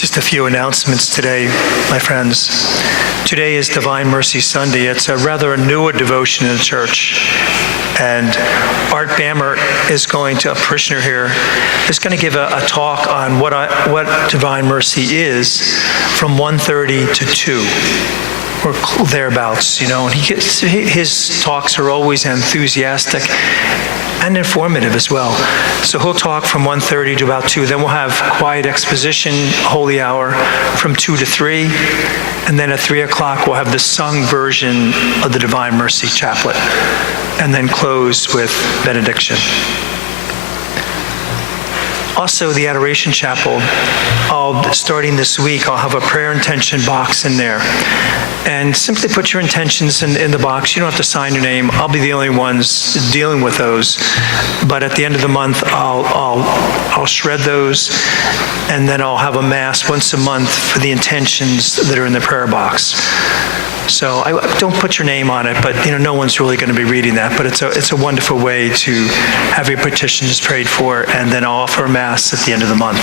Just a few announcements today, my friends. Today is Divine Mercy Sunday. It's a rather newer devotion in the church. And Art Bammer is a parishioner here, is going to give a talk on what Divine Mercy is from 1:30 to 2. Or thereabouts, and his talks are always enthusiastic and informative as well. So he'll talk from 1:30 to about 2. Then we'll have quiet exposition, holy hour, from 2 to 3. And then at 3 o'clock, we'll have the sung version of the Divine Mercy Chaplet. And then close with benediction. Also, the Adoration Chapel, starting this week, I'll have a prayer intention box in there. And simply put your intentions in the box. You don't have to sign your name. I'll be the only ones dealing with those. But at the end of the month, I'll shred those, and then I'll have a Mass once a month for the intentions that are in the prayer box. So I don't put your name on it, but no one's really going to be reading that. But it's a wonderful way to have your petitions prayed for, and then I'll offer a Mass at the end of the month.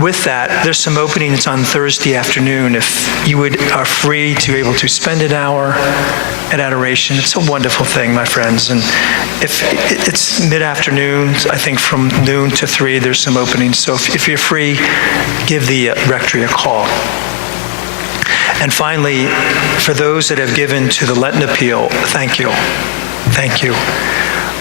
With that, there's some openings on Thursday afternoon. If you are free to be able to spend an hour at Adoration, it's a wonderful thing, my friends. And if it's mid-afternoon, I think from noon to 3, there's some openings. So if you're free, give the rectory a call. And finally, for those that have given to the Lenten Appeal, thank you. Thank you.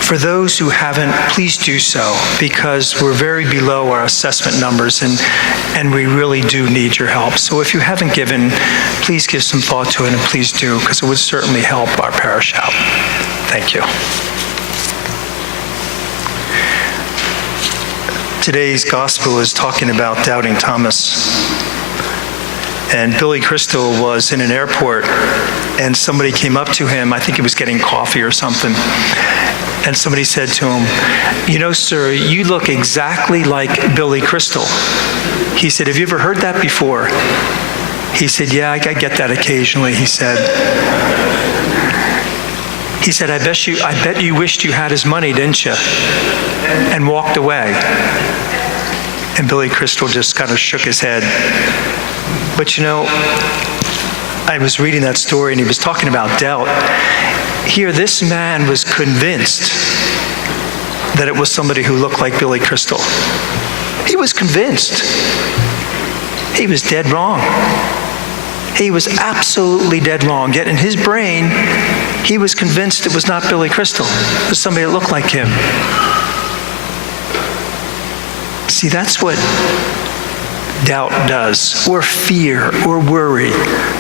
For those who haven't, please do so, because we're very below our assessment numbers, and we really do need your help. So if you haven't given, please give some thought to it, and please do, because it would certainly help our parish out. Thank you. Today's gospel is talking about doubting Thomas. And Billy Crystal was in an airport, and somebody came up to him. I think he was getting coffee or something. And somebody said to him, sir, you look exactly like Billy Crystal. He said, have you ever heard that before? He said, yeah, I get that occasionally, he said. He said, I bet you wished you had his money, didn't you? And walked away. And Billy Crystal just kind of shook his head. But I was reading that story, and he was talking about doubt. Here, this man was convinced that it was somebody who looked like Billy Crystal. He was convinced. He was dead wrong. He was absolutely dead wrong. Yet in his brain, he was convinced it was not Billy Crystal. It was somebody that looked like him. See, that's what doubt does, or fear, or worry.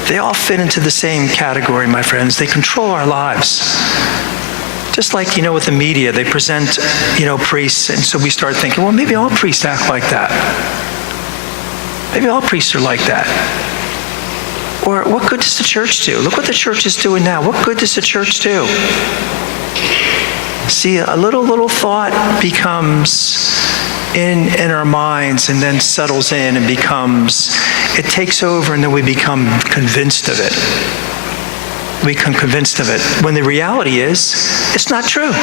They all fit into the same category, my friends. They control our lives. Just like, with the media, they present, priests, and so we start thinking, well, maybe all priests act like that. Maybe all priests are like that. Or what good does the church do? Look what the church is doing now. What good does the church do? See, a little thought becomes in our minds, and then settles in and it takes over, and then we become convinced of it. We become convinced of it. When the reality is, it's not true.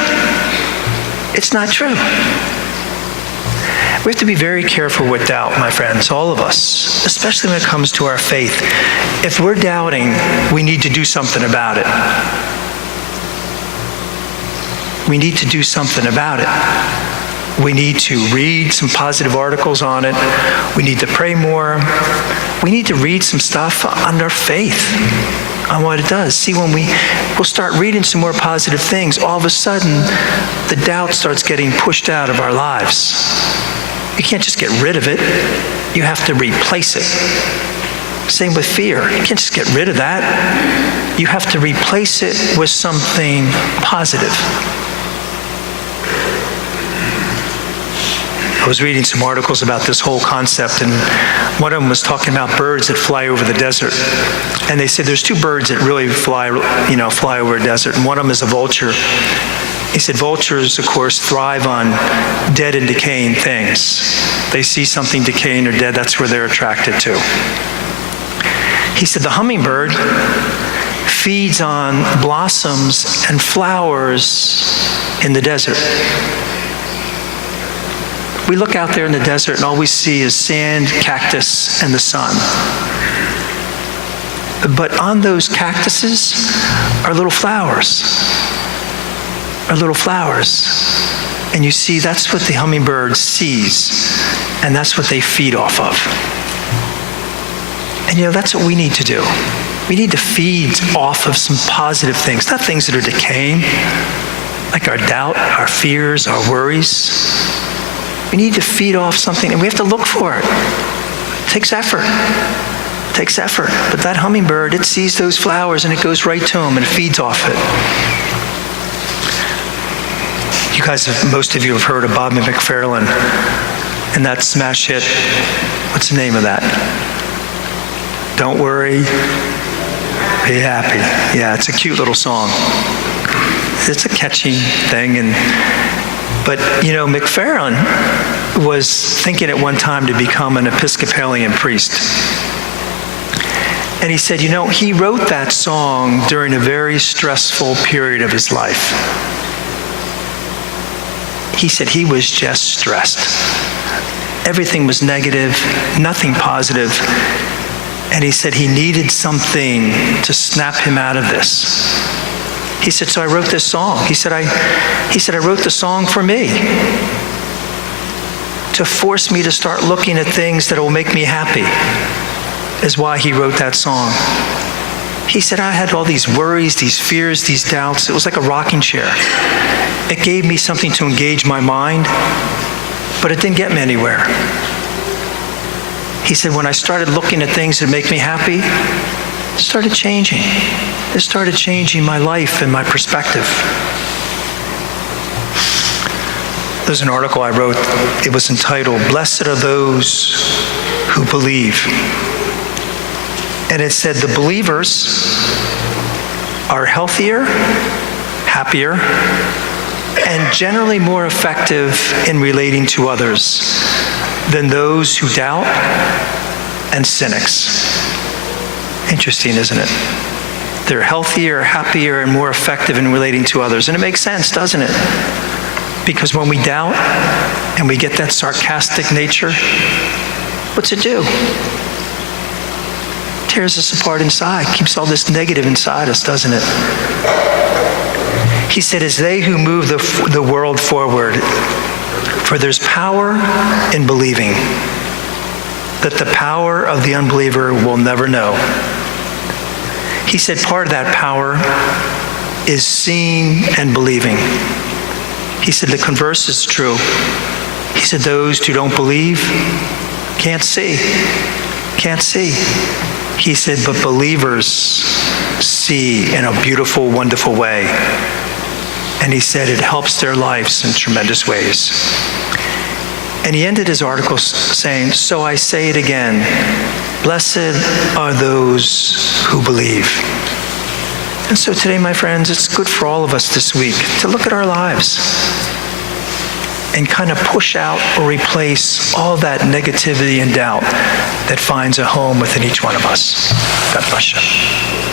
It's not true. We have to be very careful with doubt, my friends, all of us, especially when it comes to our faith. If we're doubting, we need to do something about it. We need to do something about it. We need to read some positive articles on it. We need to pray more. We need to read some stuff on our faith, on what it does. See, when we'll start reading some more positive things, all of a sudden, the doubt starts getting pushed out of our lives. You can't just get rid of it. You have to replace it. Same with fear. You can't just get rid of that. You have to replace it with something positive. I was reading some articles about this whole concept, and one of them was talking about birds that fly over the desert. And they said there's two birds that really fly over a desert, and one of them is a vulture. He said vultures, of course, thrive on dead and decaying things. They see something decaying or dead, that's where they're attracted to. He said the hummingbird feeds on blossoms and flowers in the desert. We look out there in the desert and all we see is sand, cactus, and the sun. But on those cactuses are little flowers. And you see, that's what the hummingbird sees, and that's what they feed off of. And that's what we need to do. We need to feed off of some positive things, not things that are decaying, like our doubt, our fears, our worries. We need to feed off something, and we have to look for it. It takes effort. But that hummingbird, it sees those flowers and it goes right to them and it feeds off it. You guys, most of you have heard of Bobby McFerrin and that smash hit. What's the name of that? Don't worry, be happy. Yeah, it's a cute little song. It's a catchy thing. But McFerrin was thinking at one time to become an Episcopalian priest. And he said, he wrote that song during a very stressful period of his life. He said he was just stressed. Everything was negative, nothing positive. And he said he needed something to snap him out of this. He said, so I wrote this song. He said, I wrote the song for me, to force me to start looking at things that will make me happy, is why he wrote that song. He said, I had all these worries, these fears, these doubts. It was like a rocking chair. It gave me something to engage my mind, but it didn't get me anywhere. He said, when I started looking at things that make me happy, it started changing. It started changing my life and my perspective. There's an article I wrote. It was entitled, Blessed Are Those Who Believe. And it said the believers are healthier, happier, and generally more effective in relating to others than those who doubt and cynics. Interesting, isn't it? They're healthier, happier, and more effective in relating to others. And it makes sense, doesn't it? Because when we doubt and we get that sarcastic nature, what's it do? Tears us apart inside, keeps all this negative inside us, doesn't it? He said, it's they who move the world forward, for there's power in believing that the power of the unbeliever will never know. He said part of that power is seeing and believing. He said the converse is true. He said those who don't believe can't see. He said, but believers see in a beautiful, wonderful way. And he said it helps their lives in tremendous ways. And he ended his article saying, so I say it again, blessed are those who believe. And so today, my friends, it's good for all of us this week to look at our lives and kind of push out or replace all that negativity and doubt that finds a home within each one of us. God bless you.